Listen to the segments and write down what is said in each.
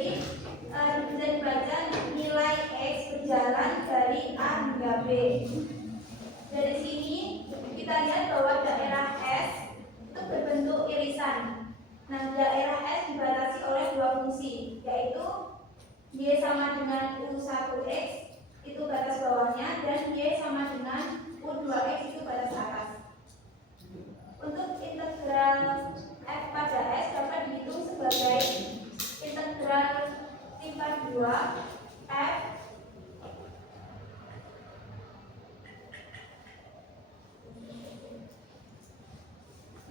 Jadi bisa dibaca nilai X berjalan dari A hingga B. Dari sini kita lihat bahwa daerah S itu berbentuk irisan. Nah, daerah S dibatasi oleh dua fungsi, yaitu Y sama dengan U1X itu batas bawahnya, dan Y sama dengan U2X itu batas atas. Untuk integral F pada S dapat dihitung sebagai integral tingkat 2 F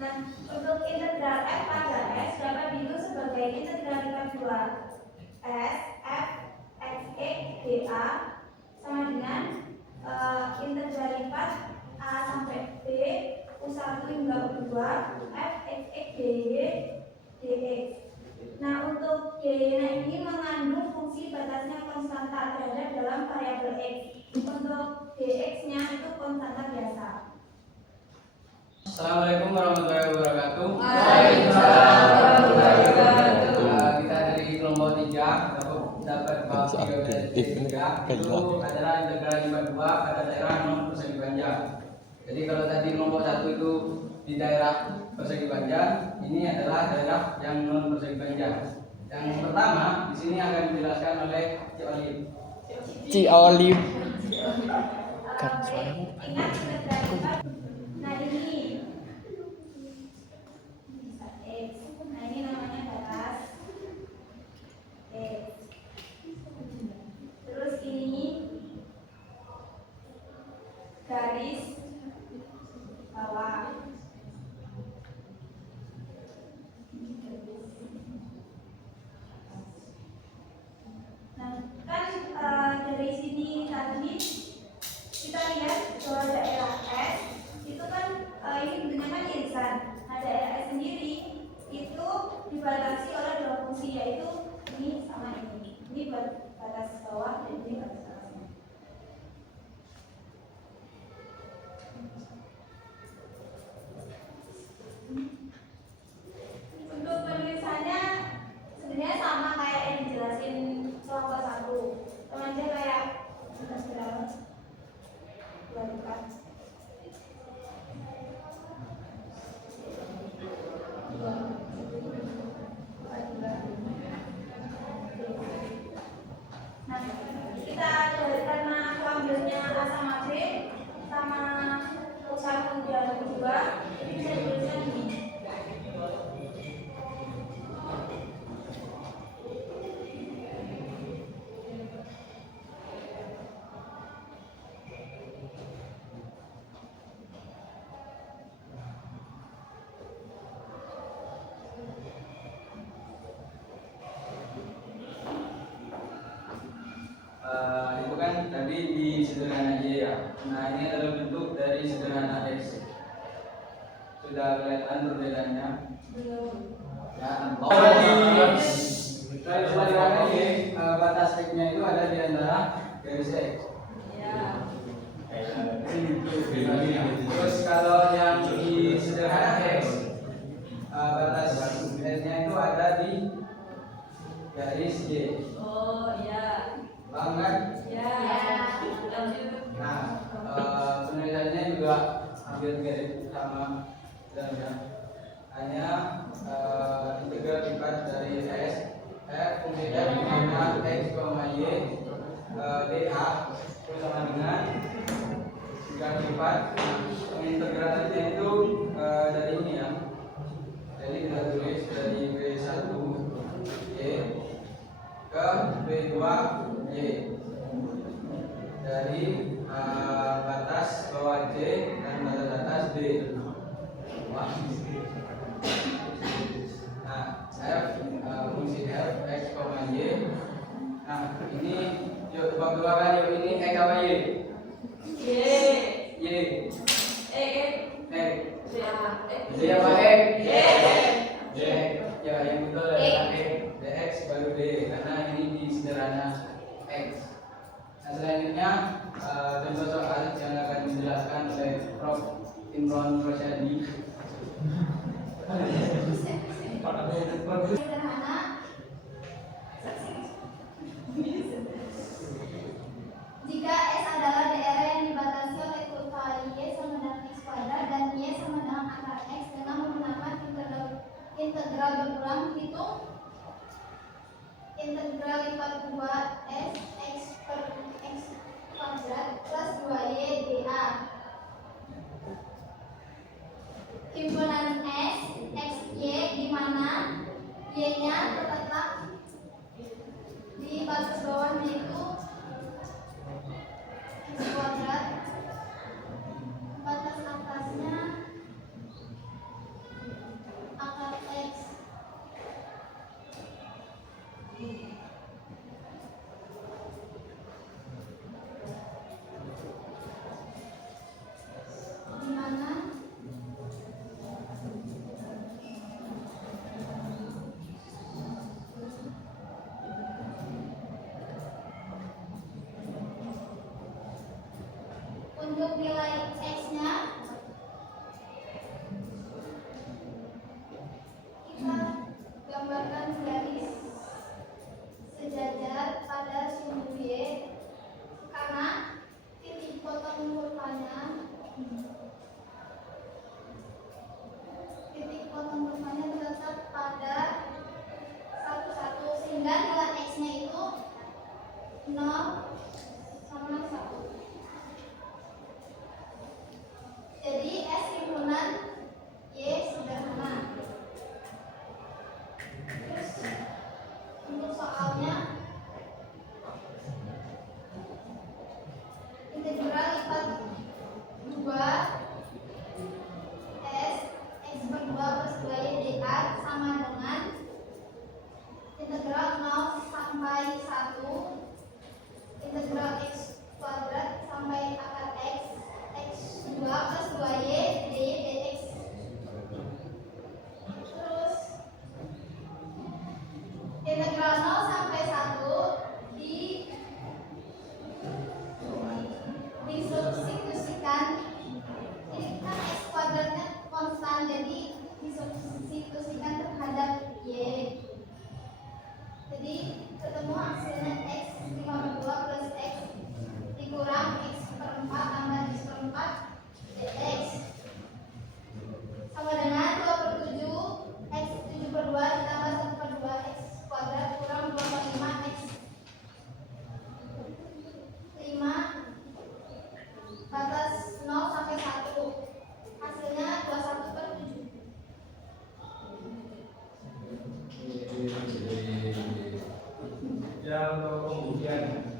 Nah, untuk integral F pada S dapat dihitung sebagai integral tingkat 2 S F X X dA sama dengan integral lipat A sampai B U1 hingga U2 F X X dy dx. Nah, untuk y ini mengandung fungsi batasnya konstanta terhadap dalam variabel x. Untuk dx-nya itu konstanta biasa. Assalamualaikum warahmatullahi wabarakatuh. Waalaikumsalam warahmatullahi wabarakatuh. Kita dari kelompok 3 dapat bahwa itu adalah integral limit 2 pada daerah non persegi panjang. Jadi kalau tadi kelompok 1 itu di daerah persegi panjang, ini adalah daerah yang non persegi panjang. Yang pertama di sini akan dijelaskan oleh Ci Olive. Ingat integral lipat. Nah, ini X. Nah, ini namanya batas X. Terus ini garis bawah. Nah, kan dari sini tadi kita lihat bahwa daerah S itu kan ini bentuknya kan irisan. Nah, daerah S sendiri itu dibatasi oleh dua fungsi, yaitu ini sama ini. Ini batas bawah dan ini batas atasnya. Untuk penulisannya sebenarnya sama kayak yang dijelasin kelompok 1. Teman aja kayak integral 2 lipat Nah, kita karena aku ambilnya A sama B sama U1 dan U2, ini bisa dituliskan ini. Itu kan tadi di sederhana Y ya. Nah, ini adalah bentuk dari sederhana X. Sudah kelihatan perbedaannya? Belum. Ya, kalau sederhana Y, batas X-nya itu ada di antara garis X. Ya. Terus kalau yang di sederhana X, batas X-nya itu ada di garis Y. Oh, ya. Paham kan? Ya. Nah, penulisannya juga hampir mirip sama dan hanya integral lipat dari S F fungsi F dimana X, Y dA itu sama dengan integral lipat. Integralnya itu dari ini ya. Jadi kita tulis dari B1 Y ke B2 Y dari batas bawah J dan batas atas D. Nah, F fungsi F X, Y. Nah, ini yuk tebak-tebakan yuk, ini X apa Y? Y. Y. X. X. Y. Y apa X? Y. Y. Ya, yang betul adalah X. Dx baru D karena ini di sederhana X. Nah, selanjutnya contoh soal yang akan dijelaskan oleh Prof. Imron Rosyadi. Sederhana integral lipat 2 s x per x kuadrat plus 2y dA. Himpunan s, x, y di mana y-nya terletak di batas bawahnya itu x kuadrat, batas atasnya akar x. Di mana untuk nilai x-nya kita gambarkan garis sejajar pada sumbu y karena titik potong kurvanya terletak pada 1, 1 sehingga nilai x-nya itu 0 sama 1. Jadi S himpunan Y sederhana. Terus untuk soalnya integral lipat 2 S x per 2 plus 2y dA sama dengan integral 0 sampai 1 integral x kuadrat sampai akar x 2 plus 2y dx. Terus integral 0 sampai 1 disubstitusikan. Ini kan x kuadratnya konstan, jadi disubstitusikan terhadap y. Jadi ketemu hasilnya x 52 plus x dikurang x per 4 tambah x per 4 dx sama dengan 2/7 x 7/2 ditambah 1/2 x kuadrat kurang 2/5 x 5 batas 0 sampai 1 hasilnya 21/7. Ya,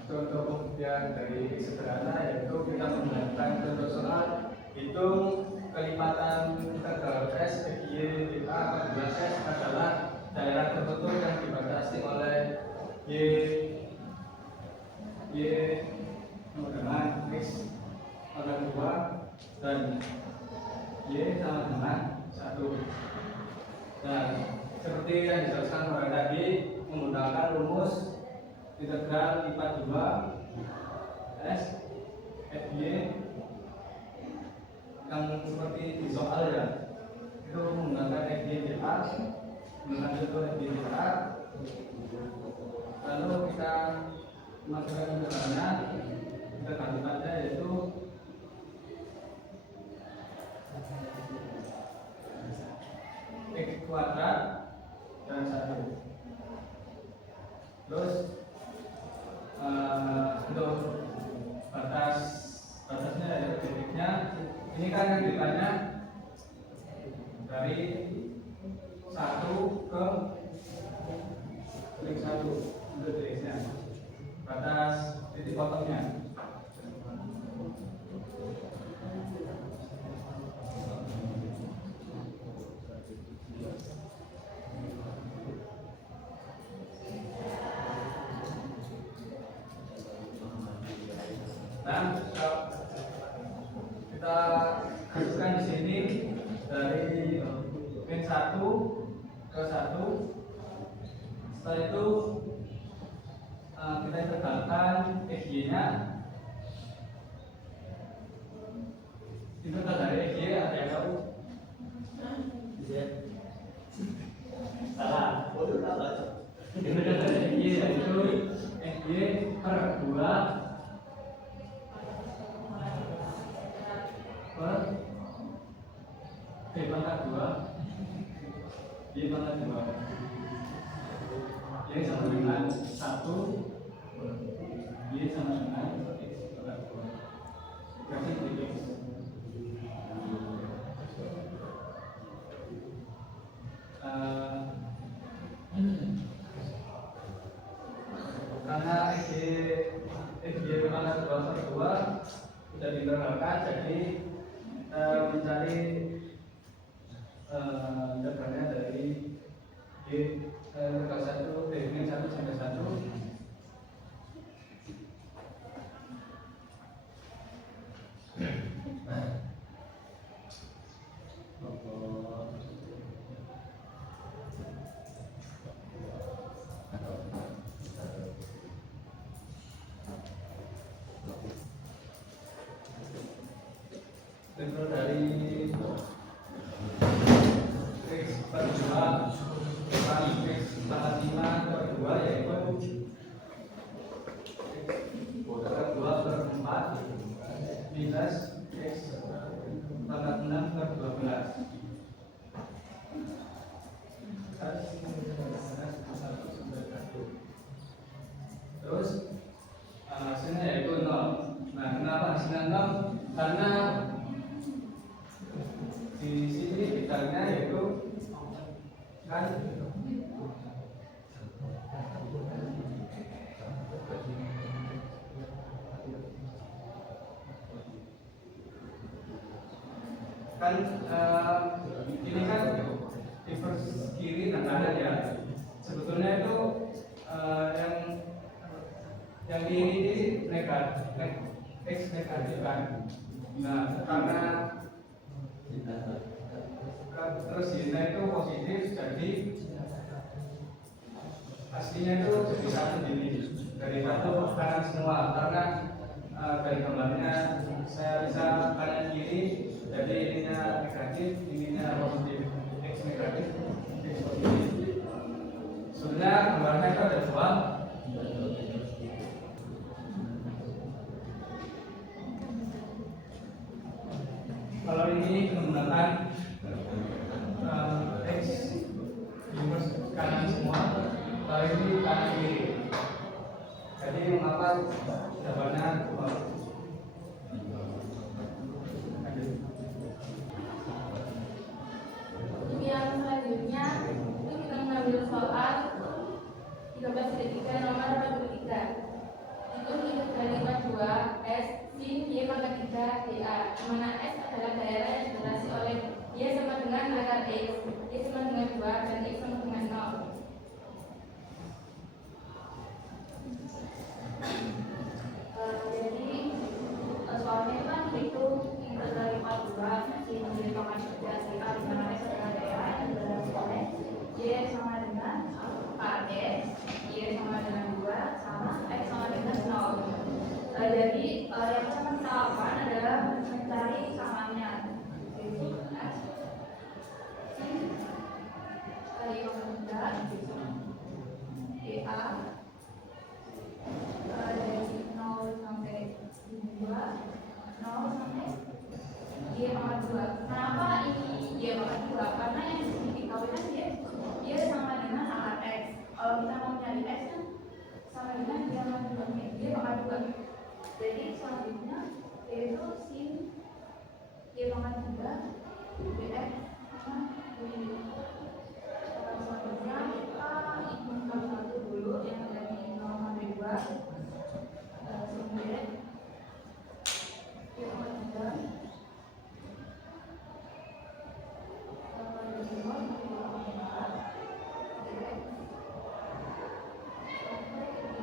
contoh pembuktian dari sederhana yaitu kita menggunakan contoh soal hitung kelipatan integral s y dA pada s adalah daerah tertentu yang dibatasi oleh y dengan x pangkat 2 dan y sama dengan 1. Nah, seperti yang dijelaskan pada tadi menggunakan rumus integral lipat 2 s f y yang seperti di soal ya, itu menggunakan f y dA, menggunakan contoh f y dA, lalu kita masukkan integralnya, kita gantikannya yaitu x kuadrat dan 1. Terus untuk batasnya ya titiknya ini kan yang ditanya dari 1 ke titik 1 untuk titiknya batas titik potongnya. Dan kita masukkan di sini dari min 1 ke 1. Setelah itu kita integralkan FY-nya. Integral dari FY ada yang tahu? Salah. Integral dari FY yaitu FY per 2 per B pangkat 2 Y pangkat 2 yang sama dengan 1 Y sama dengan X pangkat 2. Kasih titik. Karena XY pangkat 2 sudah diterangkan, jadi kita mencari intervalnya dari Y ke 1 dengan 1 sampai 1. Interval dari X per 2 kali X pangkat 5 per 2 yaitu X per 2 per 4 minus X pangkat 6 per 12. Terus hasilnya yaitu 0. Nah, kenapa hasilnya 0? Karena di sini bidangnya yaitu kan ini kan inverse kiri dan kanan ya. Sebetulnya itu yang ini negatif, X negatif kan. Nah, karena terus Y itu positif, jadi aslinya itu jadi satu gini, dari satu kanan semua. Karena dari gambarnya saya bisa kanan kiri, jadi ininya negatif, ininya positif. X negatif, X positif. Sebenarnya gambarnya itu ada 2. Kalau ini menggunakan X inverse kanan semua, kalau ini kanan kiri. Jadi mengapa jawabannya Untuk yang selanjutnya itu kita mengambil soal 13.3 nomor 43. Itu hidup dari 2 S sin Y pangkat 3 dA, di mana S adalah daerah yang dibatasi oleh Y sama dengan akar X, Y sama dengan 2 dan X sama dengan 0. Jadi soalnya kan itu integral dari 42 sin Y pangkat 3 dA, di mana S adalah daerah yang dibatasi oleh Y sama dengan akar X, Y sama dengan 2 sama X sama dengan 0. Jadi yang pertama kita lakukan adalah mencari samanya, yaitu S kali pangkat 3 dA dari 0 sampai 2, 0 sampai Y pangkat 2. Kenapa ini Y pangkat 2? Karena yang dikawinkan Y sama dengan akar X. Kalau kita mau mencari X kan sama dengan Y pangkat 2. Jadi selanjutnya yaitu sin Y pangkat 3 dx sama Y. Selanjutnya kita hitung satu dulu yang dari 0 sampai 2. Sin dx Y pangkat 3 dari 0 sampai 2 dx sampai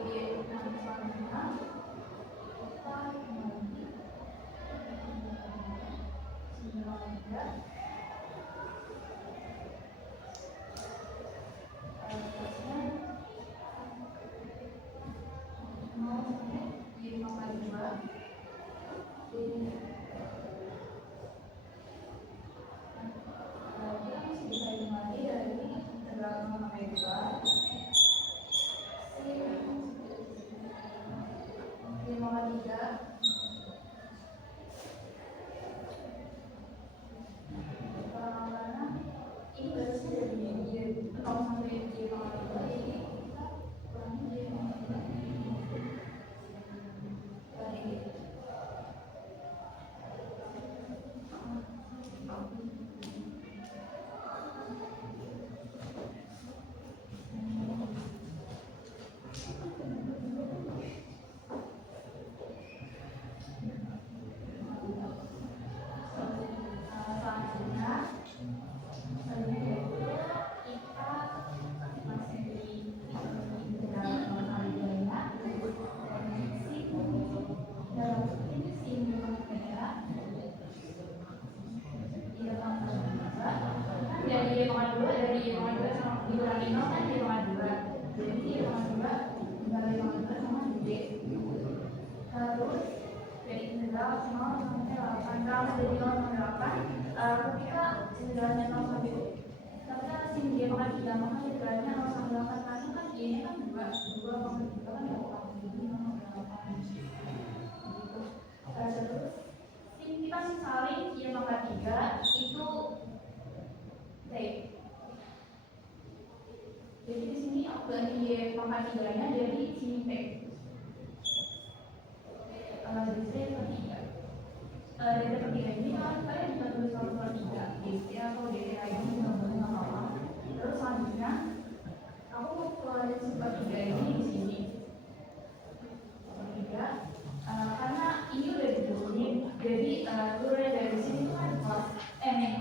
Y selanjutnya Ketika sebenarnya nol sampai karena sim dia makan 3 maka sebenarnya nol sampai 8 karena kan ini kan 2 makan 3 kan 8 jadi nol sampai 8 terus sim kita saling dia makan 3 itu T. Jadi di sini aku ganti dia makan 3 nya jadi sini T. Jadi saya ketiga dari ketiga ini kan kalian bisa tulis nomor 3 ya atau dari lain nggak apa-apa. Terus selanjutnya aku mau keluarin sifat 3 ini di sini 3 karena ini udah diturunin jadi turunnya dari sini kan kelas M yang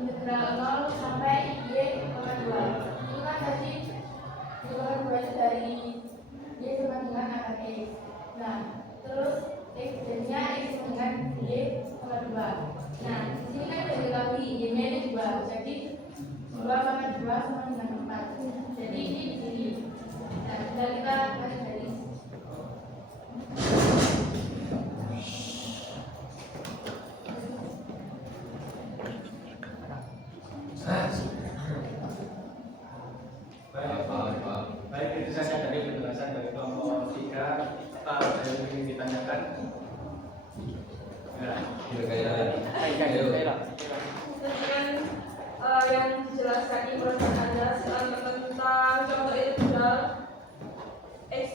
integral 0 sampai y pangkat 2 itu kan tadi y pangkat 2 itu dari y sama dengan akar x. Nah terus x jadinya x sama dengan y pangkat 2. Nah di sini kan udah diketahui y nya ini 2 jadi 2 pangkat 2 sama dengan 4 jadi ini di sini. Nah tinggal kita garis garis. Baik, itu saja dari penjelasan dari kelompok 3. Apa ada yang ingin ditanyakan? Yang dijelaskan di proses Anda tentang contoh integral x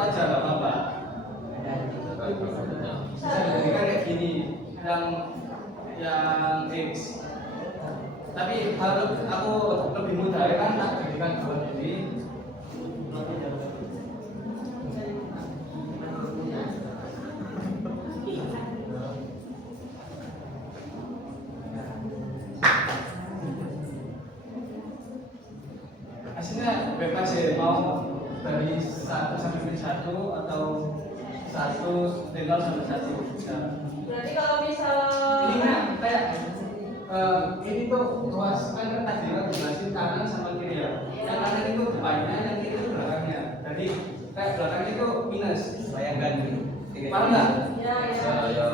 aja nggak apa-apa. Bisa dijadikan kayak gini, yang X. Tapi kalau aku lebih mudah ya kan, tak jadikan dua ini. Hasilnya bebas ya, mau dari 1 sampai min 1 atau 1 dari 0 sampai 1 bisa. Berarti kalau misal Ini kan kayak ini tuh luas kan tadi kan jelasin kanan sama kiri ya. Yang kanan itu depannya, yang kiri itu belakangnya. Jadi kayak belakang itu minus. Bayangkan Paham nggak? ya ya.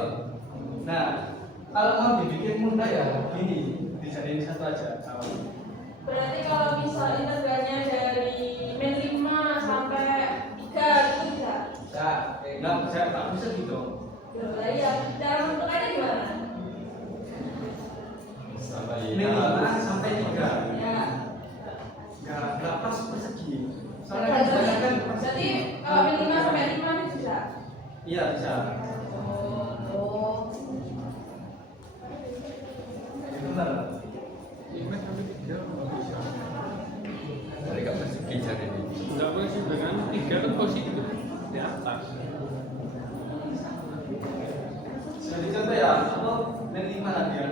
Nah, kalau mau dibikin mudah ya gini, dijadiin satu aja. berarti kalau misal integralnya dari min 5 sampai 3 itu bisa. Bisa. Nggak bisa gitu. Ya, cara menentukannya gimana? Min 5 sampai 3. Ya. Nggak pas persegi. Soalnya kan kebanyakan Berarti kalau min 5 sampai 5 itu bisa. iya bisa. Oh. Itu benar. Mereka persegi jadi ini. Enggak posisi dengan 3 itu posisi di atas. Jadi contoh ya, apa min 5 tadi ya.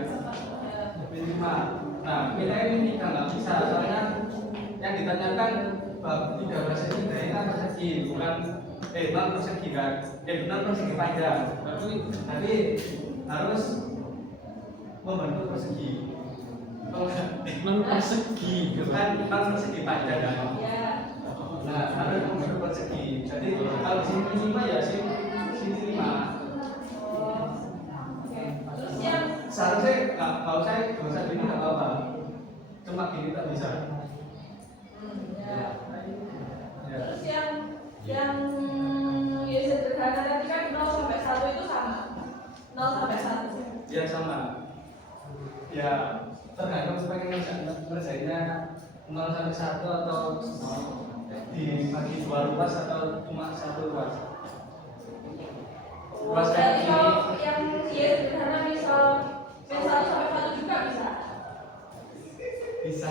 Min 5. Nah, kita ini 3 nggak bisa, soalnya yang ditanyakan bab 13 ini dari kan persegi, bukan non persegi kan, non persegi panjang. Tapi harus membentuk persegi. Kalau Non persegi. bukan non persegi panjang kan. Ya. Nah, harus membentuk persegi. Jadi kalau sini 5 ya sini 5. Oh. Oke. Terus yang Seharusnya kalau saya dosa gini nggak apa-apa, cuma gini tak bisa. ya. Ya. Terus yang ya sederhana tadi kan 0 sampai 1 itu sama. 0 sampai 1. Ya sama. Ya tergantung pengen ngerjainnya 0 sampai 1 atau dibagi 2 luas atau cuma 1 luas. Luas kayak Berarti gini. kalau yang ya sederhana misal min 1 sampai 1 juga bisa. Bisa.